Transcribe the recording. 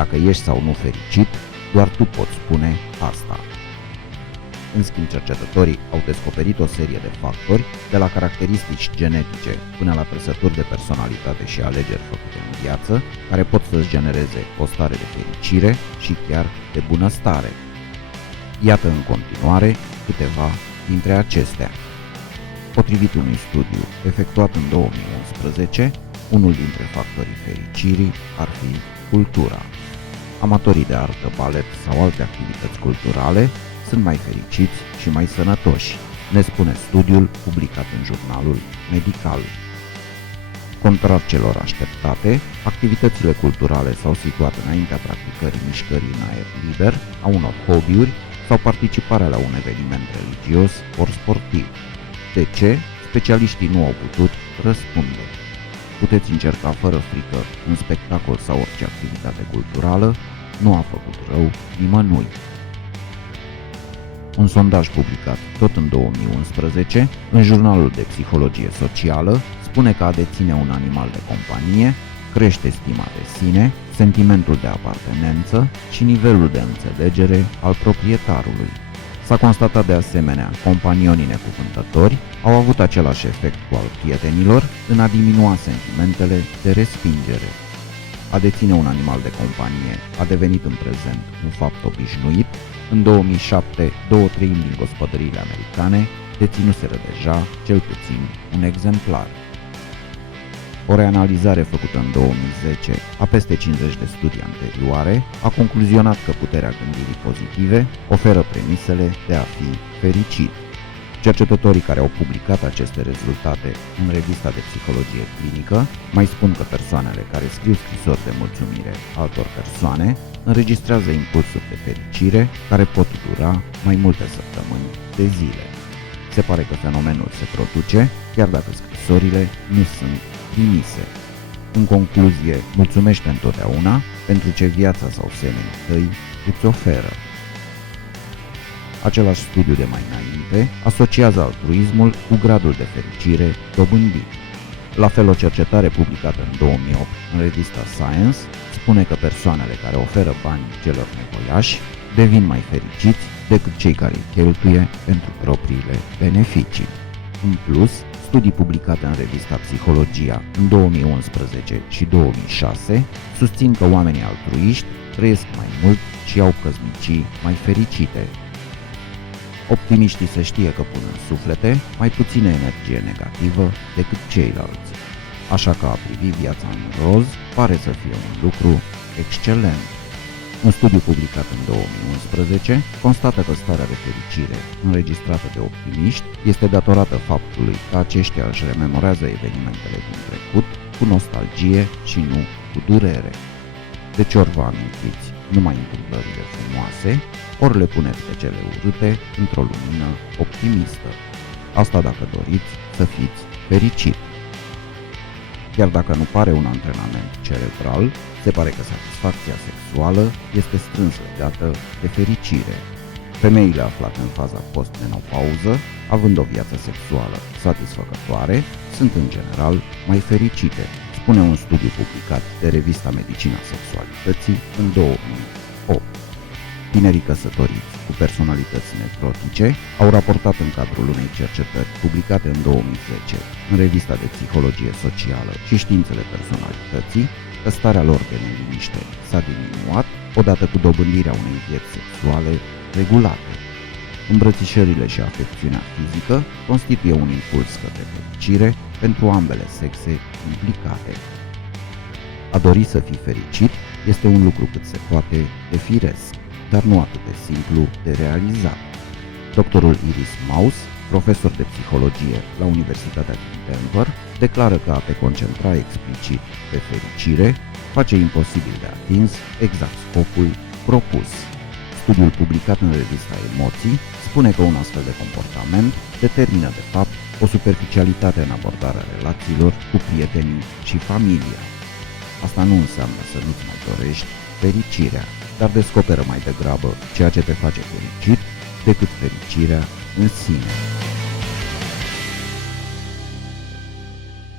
Dacă ești sau nu fericit, doar tu poți spune asta. În schimb, cercetătorii au descoperit o serie de factori, de la caracteristici genetice până la trăsături de personalitate și alegeri făcute în viață, care pot să-ți genereze o stare de fericire și chiar de bunăstare. Iată în continuare câteva dintre acestea. Potrivit unui studiu efectuat în 2011, unul dintre factorii fericirii ar fi cultura. Amatorii de artă, balet sau alte activități culturale sunt mai fericiți și mai sănătoși, ne spune studiul publicat în jurnalul medical. Contrar celor așteptate, activitățile culturale s-au situat înaintea practicării mișcării în aer liber, a unor hobby-uri sau participarea la un eveniment religios ori sportiv. De ce? Specialiștii nu au putut răspunde. Puteți încerca fără frică un spectacol sau orice activitate culturală, nu a făcut rău nimănui. Un sondaj publicat tot în 2011 în jurnalul de psihologie socială spune că a deține un animal de companie crește stima de sine, sentimentul de apartenență și nivelul de înțelegere al proprietarului. S-a constatat de asemenea, companionii necuvântători au avut același efect cu al prietenilor în a diminua sentimentele de respingere. A deține un animal de companie a devenit în prezent un fapt obișnuit. În 2007, 2/3 din gospodăriile americane deținuseră deja cel puțin un exemplar. O reanalizare făcută în 2010 a peste 50 de studii anterioare a concluzionat că puterea gândirii pozitive oferă premisele de a fi fericit. Cercetătorii care au publicat aceste rezultate în revista de psihologie clinică mai spun că persoanele care scriu scrisori de mulțumire altor persoane înregistrează impulsuri de fericire care pot dura mai multe săptămâni de zile. Se pare că fenomenul se produce chiar dacă scrisorile nu sunt trimise. În concluzie, mulțumește întotdeauna pentru ce viața sau semenii tăi îți oferă. Același studiu de mai înainte asociază altruismul cu gradul de fericire dobândit. La fel, o cercetare publicată în 2008 în revista Science spune că persoanele care oferă bani celor nevoiași devin mai fericiți decât cei care îi cheltuie pentru propriile beneficii. În plus, studii publicate în revista Psihologia în 2011 și 2006 susțin că oamenii altruiști trăiesc mai mult și au căsnicii mai fericite. Optimiștii se știe că pun în suflete mai puțină energie negativă decât ceilalți, așa că a privi viața în roz pare să fie un lucru excelent. Un studiu publicat în 2011 constată că starea de fericire înregistrată de optimiști este datorată faptului că aceștia își rememorează evenimentele din trecut cu nostalgie și nu cu durere. Deci ori vă amintiți numai întâmplările frumoase, ori le puneți pe cele urâte într-o lumină optimistă. Asta dacă doriți să fiți fericit. Chiar dacă nu pare un antrenament cerebral, se pare că satisfacția sexuală este strâns legată de fericire. Femeile aflate în faza post-menopauză, având o viață sexuală satisfăcătoare, sunt în general mai fericite, spune un studiu publicat de revista Medicina Sexualității în 2008. Tinerii căsătoriți cu personalități nevrotice au raportat în cadrul unei cercetări publicate în 2010 în revista de psihologie socială și științele personalității că starea lor de neliniște s-a diminuat odată cu dobândirea unei vieți sexuale regulate. Îmbrățișările și afecțiunea fizică constituie un impuls către fericire pentru ambele sexe implicate. A dori să fii fericit este un lucru cât se poate de firesc, dar nu atât de simplu de realizat. Doctorul Iris Maus, profesor de psihologie la Universitatea din Denver, declară că a te concentra explicit pe fericire face imposibil de atins exact scopul propus. Studiul publicat în revista Emoții spune că un astfel de comportament determină de fapt o superficialitate în abordarea relațiilor cu prietenii și familia. Asta nu înseamnă să nu-ți mai dorești fericirea, dar descoperă mai degrabă ceea ce te face fericit decât fericirea în sine.